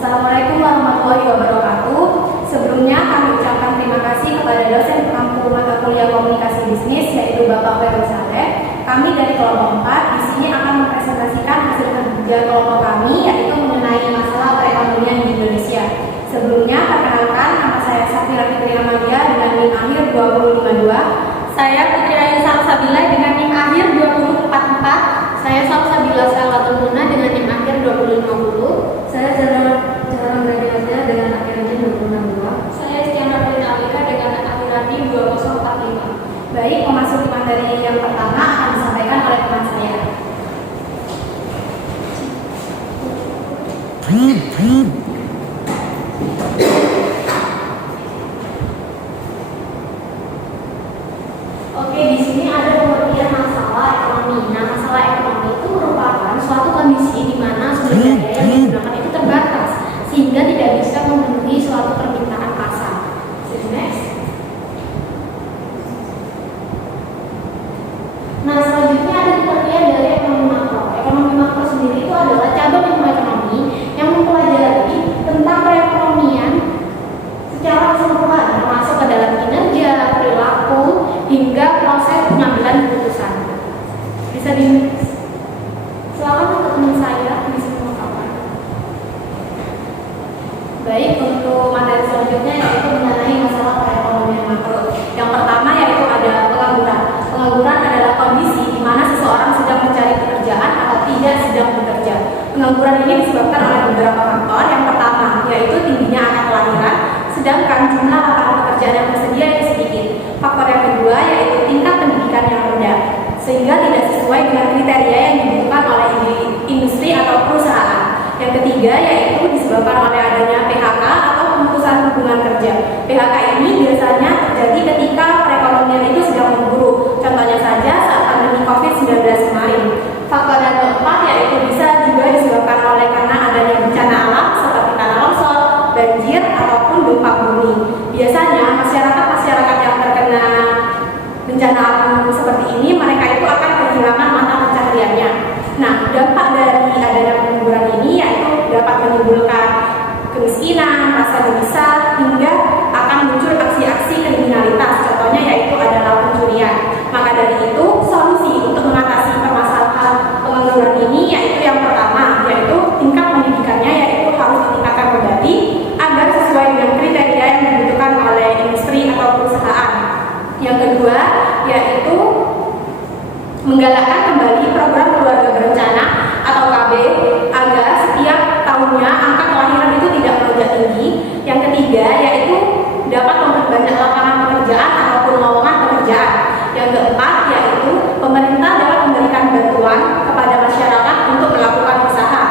Assalamualaikum warahmatullahi wabarakatuh. Sebelumnya kami ucapkan terima kasih kepada dosen pengampu mata kuliah komunikasi bisnis yaitu Bapak Ferry Saleh. Kami dari kelompok 4 di sini akan mempresentasikan hasil kerja kelompok kami yaitu mengenai masalah perekonomian di Indonesia. Sebelumnya perkenalkan, nama saya Safira Fitri Amalia dengan NIM akhir 2052. Saya Putri Ayu Salsabila dengan NIM akhir 2044. Saya Salsabila Salatul Muna dengan NIM akhir 2050. Saya Jalan Radiaja dengan akhirnya 2062. Saya Istiana Prina Alika dengan akhiran NIM 2045. Baik, memasuki materi yang pertama akan disampaikan oleh teman saya. Oke, di sini ada pengertian masalah ekonomi. Nah, masalah ekonomi itu merupakan suatu kondisi di mana sumber daya yang digunakan itu terbatas, sehingga tidak bisa memenuhi suatu permintaan pasar. Next. Nah, selanjutnya ada pengertian dari ekonomi makro. Ekonomi makro sendiri itu adalah cabang ilmu ekonomi yang mempelajari tentang perekonomian secara keseluruhan, termasuk ke dalam kinerja, perilaku, hingga proses pengambilan keputusan. Bisa di silakan untuk teman saya bisa mengatakan. Baik, untuk materi selanjutnya yaitu mengenai masalah perekonomian makro. Yang pertama yaitu ada pengangguran. Pengangguran adalah kondisi di mana seseorang sedang mencari pekerjaan atau tidak sedang bekerja. Pengangguran ini disebabkan oleh beberapa faktor. Yang pertama yaitu tingginya angka kelahiran, sedangkan jumlah lapangan pekerjaan yang tersedia itu sedikit. Faktor yang kedua yaitu tingkat pendidikan yang rendah, sehingga tidak sesuai dengan kriteria yang dibutuhkan oleh industri atau perusahaan. Yang ketiga yaitu disebabkan oleh adanya PHK atau pemutusan hubungan kerja. PHK ini biasanya terjadi ketika perekonomian itu sedang memburuk. Contohnya saja saat pandemi COVID-19 kemarin. Faktor yang keempat yaitu bisa juga disebabkan oleh karena adanya bencana alam seperti tanah longsor, banjir, ataupun gempa bumi. Biasanya masyarakat yang terkena bencana alam seperti ini, mereka itu akan kehilangan mata pencahariannya. Nah, dampak dari adanya pengangguran ini yaitu dapat menimbulkan kemiskinan, rasa gelisah, hingga akan muncul aksi-aksi kriminalitas. Contohnya yaitu adalah pencurian. Maka dari itu, solusi untuk mengatasi permasalahan pengangguran ini yaitu yang pertama, yaitu tingkat pendidikannya yaitu harus ditingkatkan kembali agar sesuai dengan kriteria yang dibutuhkan oleh industri atau perusahaan. Yang kedua, yaitu menggalakkan kembali program keluarga berencana atau KB agar setiap tahunnya angka kelahiran itu tidak melonjak tinggi. Yang ketiga, yaitu dapat memperbanyak lapangan pekerjaan ataupun lowongan pekerjaan. Yang keempat, yaitu pemerintah dapat memberikan bantuan kepada masyarakat untuk melakukan usaha.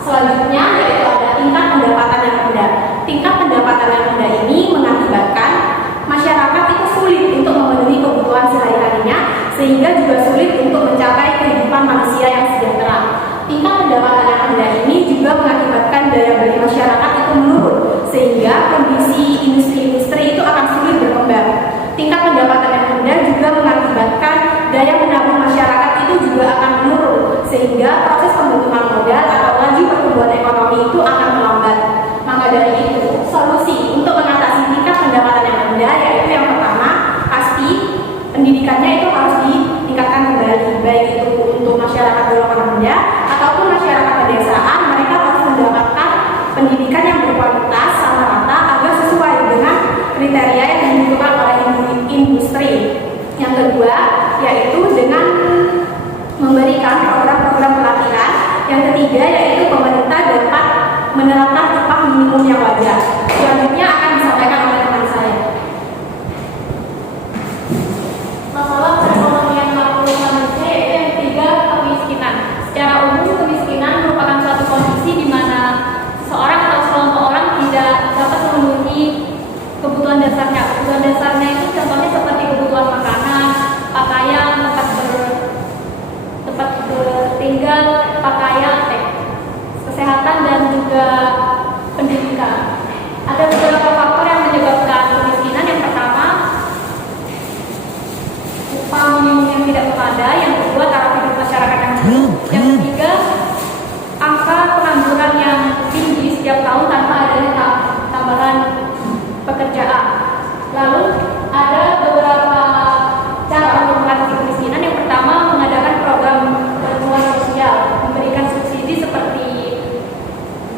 Selanjutnya, yaitu ada tingkat pendapatan yang rendah. Tingkat pendapatan yang rendah ini mengakibatkan masyarakat itu sulit untuk memenuhi kebutuhan sehari-harinya, sehingga juga sulit untuk mencapai kehidupan manusia yang sejahtera. Tingkat pendapatan yang rendah ini juga mengakibatkan daya beli masyarakat itu menurun, sehingga kondisi industri-industri itu akan sulit berkembang. Tingkat pendapatan yang rendah juga mengakibatkan daya menabung masyarakat itu juga akan menurun, sehingga proses pembentukan modal atau laju pertumbuhan ekonomi itu akan melambat. Maka dari itu, solusi untuk mengatasi tingkat pendapatan yang rendah yaitu yang pertama, pasti pendidikannya itu harus ditingkatkan kembali, baik itu untuk masyarakat golongan rendah ataupun masyarakat pedesaan. Mereka harus mendapatkan pendidikan yang berkualitas sama rata agar sesuai dengan kriteria yang dibutuhkan oleh industri. Yang kedua, yaitu dengan memberikan program-program pelatihan. Yang ketiga, yaitu pemerintah dapat menerapkan upah minimum yang wajar. Selanjutnya akan disampaikan oleh teman saya. Masalah perekonomian makro selanjutnya yaitu yang ketiga, kemiskinan. Secara umum, kemiskinan merupakan suatu kondisi di mana seorang atau sekelompok orang tidak dapat memenuhi kebutuhan dasarnya. Kebutuhan dasarnya itu contohnya seperti kebutuhan makanan, pakaian, tempat bertinggal, pakaian, kesehatan, dan juga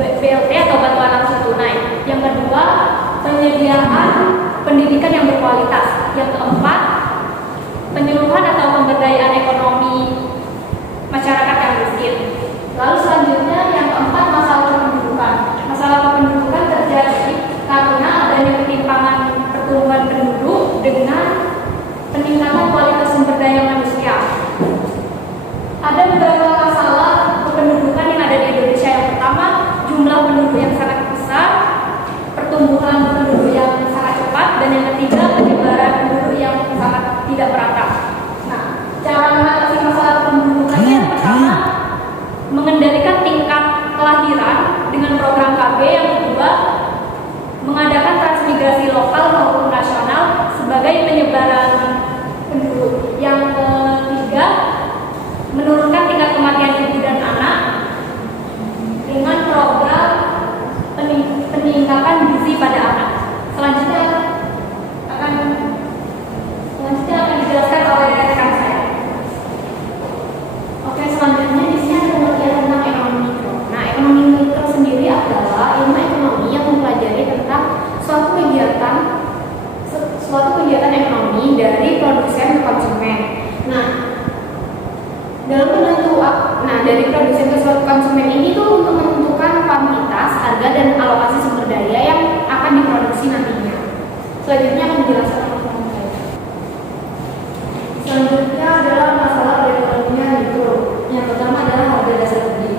BLT atau bantuan langsung tunai. Yang kedua, penyediaan pendidikan yang berkualitas. Yang keempat, penyuluhan atau pemberdayaan ekonomi masyarakat yang miskin. Lalu selanjutnya yang keempat, masalah kependudukan. Masalah kependudukan terjadi karena adanya ketimpangan pertumbuhan penduduk dengan peningkatan kualitas sumber daya manusia. Ada beberapa masalah kependudukan yang ada di Indonesia. Yang pertama, jumlah penduduk yang sangat besar, pertumbuhan penduduk yang sangat cepat, dan yang ketiga, penyebaran penduduk yang sangat tidak merata. Nah, cara mengatasi masalah kependudukannya yang pertama, mengendalikan tingkat kelahiran dengan program KB. Yang kedua, mengadakan transmigrasi lokal maupun nasional sebagai penyebaran penduduk. Yang ketiga, menurunkan tingkat kematian ibu dan anak dengan program peningkatan gizi pada anak. Selanjutnya akan dijelaskan oleh rekan saya. Oke, selanjutnya di sini ada pengertian tentang ekonomi mikro. Nah, ekonomi mikro sendiri adalah ilmu ekonomi yang mempelajari tentang suatu kegiatan ekonomi dari produsen ke konsumen. Dari produsen ke suatu konsumen ini tuh untuk menentukan kuantitas, harga, dan alokasi sumber daya yang akan diproduksi nantinya. Selanjutnya akan dijelaskan oleh teman saya. Selanjutnya adalah masalah perekonomian mikro. Yang pertama adalah harga dasar beli.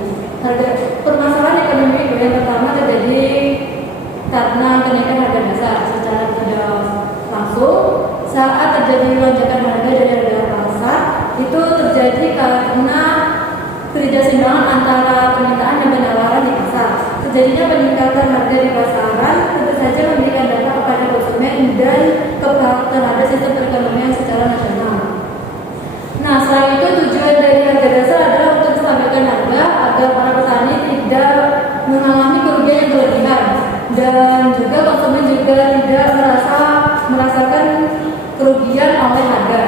Permasalahan ekonomi mikro yang pertama terjadi karena kenaikan harga dasar secara tidak langsung. Saat terjadi lonjakan harga dari harga pasar, itu terjadi karena ketidakseimbangan antara permintaan dan penawaran di pasar. Terjadinya peningkatan harga di pasaran tentu saja memberikan dampak kepada konsumen dan terhadap sistem perekonomian secara nasional. Nah, selain itu tujuan dari harga dasar adalah untuk menstabilkan harga agar para petani tidak mengalami kerugian yang berlebihan dan juga konsumen juga tidak merasakan kerugian oleh harga.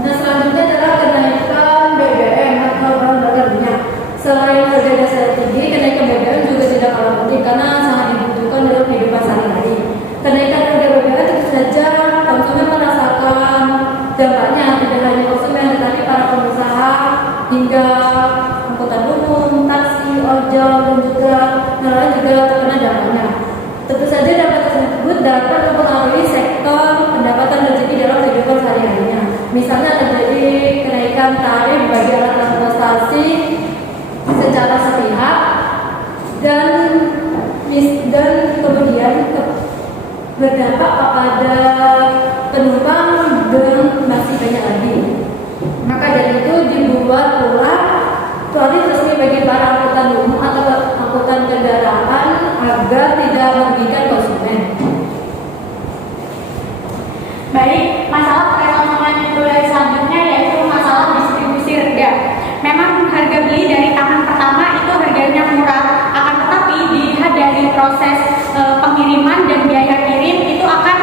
Nah, selanjutnya adalah kenaikan BBM atau bahan bakar minyak. Selain harga dasar tinggi, kenaikan BBM juga tidak kalah penting karena sangat dibutuhkan dalam kehidupan sehari-hari. Kenaikan harga BBM tentu saja konsumen merasakan dampaknya, tidak hanya konsumen tetapi para pengusaha hingga angkutan umum, taksi, ojol, dan juga nelayan juga terkena dampaknya. Tentu saja dampak tersebut dapat mempengaruhi sektor pendapatan rezeki dalam kehidupan sehari-harinya. Misalnya terjadi kenaikan tarif bagi alat transportasi secara sepihak dan kemudian berdampak kepada penumpang dan masih banyak lagi. Maka dari itu dibuat pula tarif resmi bagi para angkutan umum atau angkutan kendaraan agar tidak merugikan konsumen. Baik, masalah perekonomian mikro yang selanjutnya yaitu masalah distribusi rendah. Memang harga beli dari tangan pertama itu harganya murah, akan tetapi dilihat dari proses pengiriman dan biaya kirim itu akan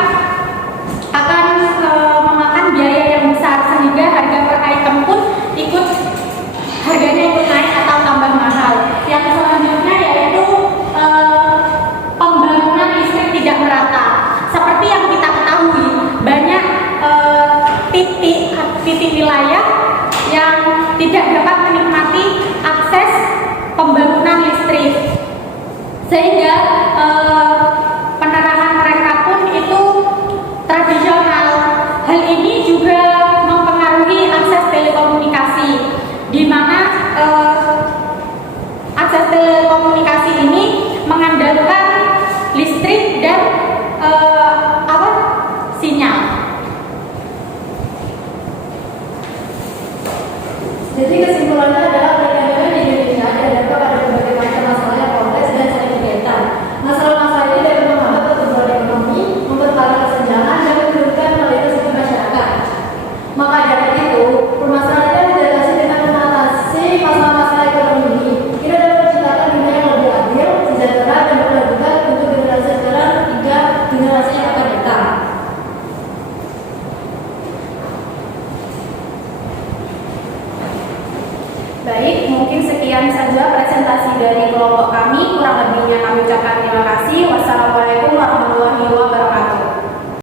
memakan biaya yang besar sehingga harga per item pun harganya ikut naik atau tambah mahal. Yang selanjutnya yaitu pembangunan listrik tidak merata. Seperti yang kita ketahui, banyak titik wilayah yang tidak dapat menikmati akses pembangunan listrik, sehingga penerangan mereka pun itu tradisional. Hal ini juga mempengaruhi akses telekomunikasi, di mana akses telekomunikasi ini mengandalkan listrik dan sinyal. Jadi kesimpulannya adalah perekonomian di Indonesia dihadapkan pada berbagai macam masalah yang kompleks dan saling berkaitan. Masalah-masalah ini dapat menghambat pertumbuhan ekonomi, memperparah kesenjangan, dan menurunkan kualitas hidup masyarakat. Maka dari itu, permasalahan ini diatasi dengan mengatasi masalah-masalah ekonomi ini. Kita dapat menciptakan dunia yang lebih adil, sejahtera, dan berkelanjutan untuk generasi sekarang hingga generasi yang akan datang. Baik, mungkin sekian saja presentasi dari kelompok kami. Kurang lebihnya kami ucapkan terima kasih. Wassalamualaikum warahmatullahi wabarakatuh.